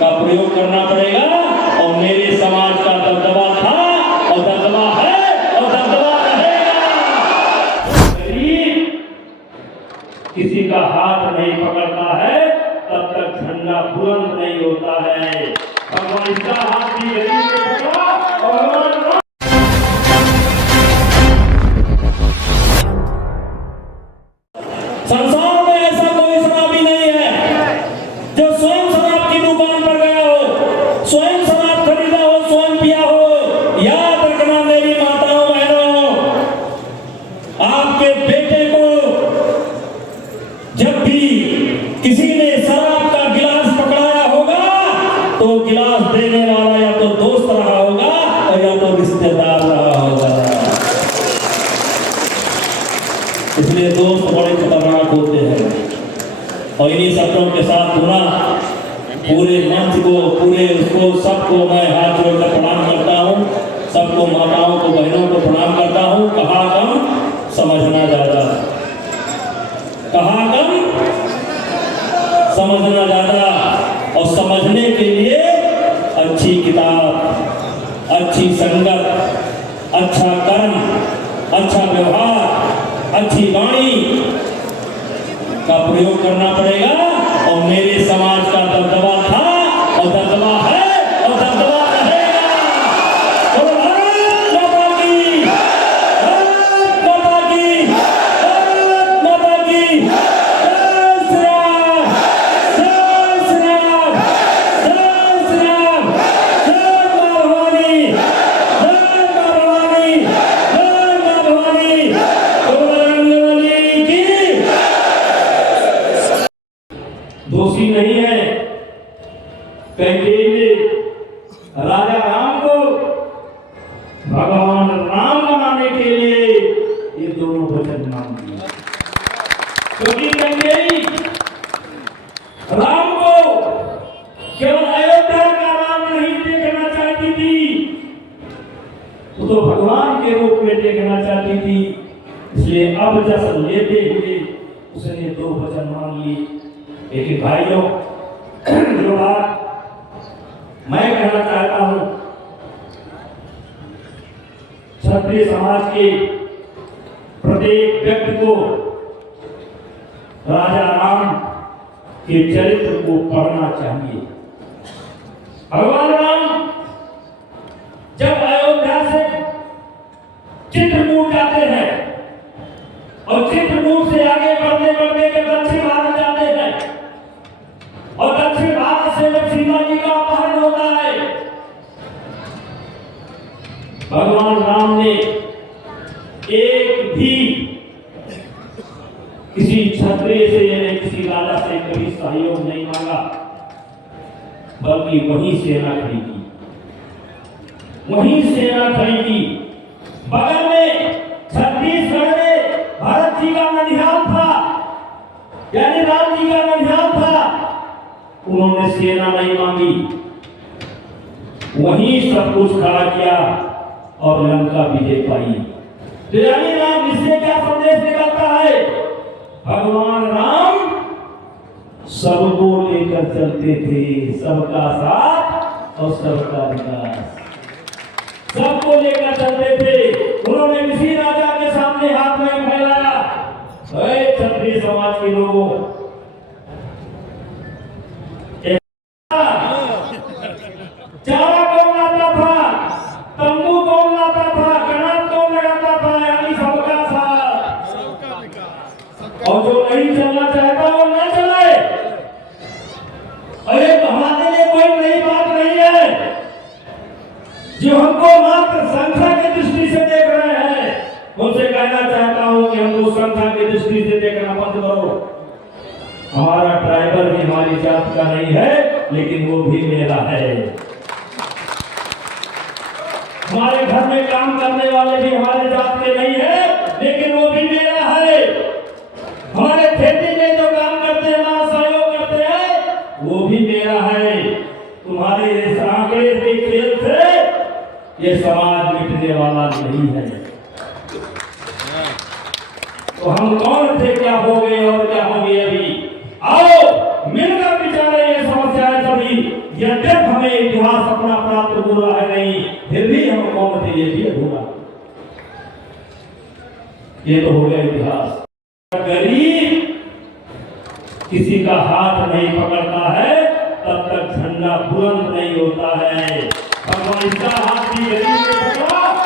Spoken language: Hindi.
का प्रयोग करना पड़ेगा। और मेरे समाज का दबदबा था और दबदबा है और दबदबा रहेगा। गरीब किसी का हाथ नहीं पकड़ता है तब तक झंडा बुलंद नहीं होता है। भगवान का हाथ भी गरीब ने पकड़ा और भगवान संसार में ऐसा कोई शराबी नहीं है जो स्वयं शराब की दुकान पर गया हो, स्वयं शराब खरीदा हो, स्वयं पिया हो। याद रखना मेरी माताओं बहनों, आपके बेटे को जब भी किसी ने शराब का गिलास पकड़ाया होगा तो गिलास देने वाला या तो दोस्त रहा होगा और या तो रिश्तेदार रहा होगा। इसलिए दोस्त बड़े खतरनाक होते हैं। और इन्हीं शब्दों के साथ पूरे मंच को, पूरे उसको, सबको मैं हाथ जोड़कर प्रणाम करता हूँ। सबको, माताओं को, बहनों को प्रणाम करता हूँ। कहा कम समझना ज्यादा, कहा कम समझना ज्यादा। और समझने के लिए अच्छी किताब, अच्छी संगत, अच्छा कर्म, अच्छा व्यवहार, अच्छी वाणी का प्रयोग करना पड़ेगा। और मेरे समाज का दबदबा था और दबदबा है और दबदबा रहेगा। और भारत माता की, भारत माता की, भारत माता की जय श्री राम, जय श्री राम, जय श्री राम, जय मां भवानी, जय मां भवानी, जय मां भवानी। दोषी नहीं है कैकेयी राजा राम को भगवान राम बनाने के लिए ये दोनों वचन मांग दिए। क्योंकि कैकेयी राम को केवल अयोध्या का राम नहीं देखना चाहती थी, वो तो भगवान के रूप में देखना चाहती थी। इसलिए अब जैसा लेते हुए उसने दो वचन मांग लिए। लेकिन भाइयों, जो बात मैं कहना चाहता हूं, क्षत्रिय समाज के प्रत्येक व्यक्ति को राजा राम के चरित्र को पढ़ना चाहिए। भगवान राम जब अयोध्या से चित्रकूट जाते हैं और चित्रकूट से आगे बढ़ते बढ़ते के दक्षिण भारत जाते हैं और दक्षिण भारत से जब सीता जी का अपहरण होता है, भगवान राम ने एक भी किसी क्षत्रिय से या किसी राजा से कभी सहयोग नहीं मांगा, बल्कि वही सेना खड़ी की, वही सेना खड़ी की। बगल में छत्तीसगढ़ में भरत जी का ननिहाल था, यानी राम जी का ननिहाल था। उन्होंने सेना नहीं मांगी, वहीं सब कुछ खड़ा किया और लंका विजय पाई। तो यानी राम, इससे क्या संदेश निकलता है? भगवान राम सबको लेकर चलते थे, सबका साथ और सबका विकास, सबको लेकर चलते थे। उन्होंने किसी राजा के सामने हाथ नहीं फैलाया। क्षत्रिय समाज के लोगों, चारा कौन लाता था, तंबू कौन लाता था, कनात कौन लगाता था, यानी सबका साथ, सबका विकास। और जो नहीं चलना चाहता वो न चले। अरे हमारे लिए कोई नई बात नहीं है। जो हमको मात्र संख्या की दृष्टि से देख रहे हैं, उनसे कहना चाहता हूं कि हमको संख्या की दृष्टि से देखना बंद करो। हमारा ड्राइवर भी हमारी जात का नहीं है, लेकिन वो भी मेरा है। हमारे घर में काम करने वाले भी हमारे जात के नहीं है, लेकिन वो भी मेरा है। हमारे खेती में जो काम करते हैं, हमारा सहयोग करते हैं, वो भी मेरा है। तुम्हारे इस आंकड़े के खेल से ये समाज मिटने वाला नहीं है। तो हम कौन थे, क्या हो गए और क्या हो गए अभी? आओ मिलकर विचारें ये समस्याएं सभी। यद्यप हमें इतिहास अपना प्राप्त हुआ है नहीं, फिर भी हम कौम थे, ये भी अधूरा। ये तो हो गया इतिहास। गरीब किसी का हाथ नहीं पकड़ता है तब तक झंडा बुलंद नहीं होता है। भगवान का हाथ भी गरीब ने पकड़ा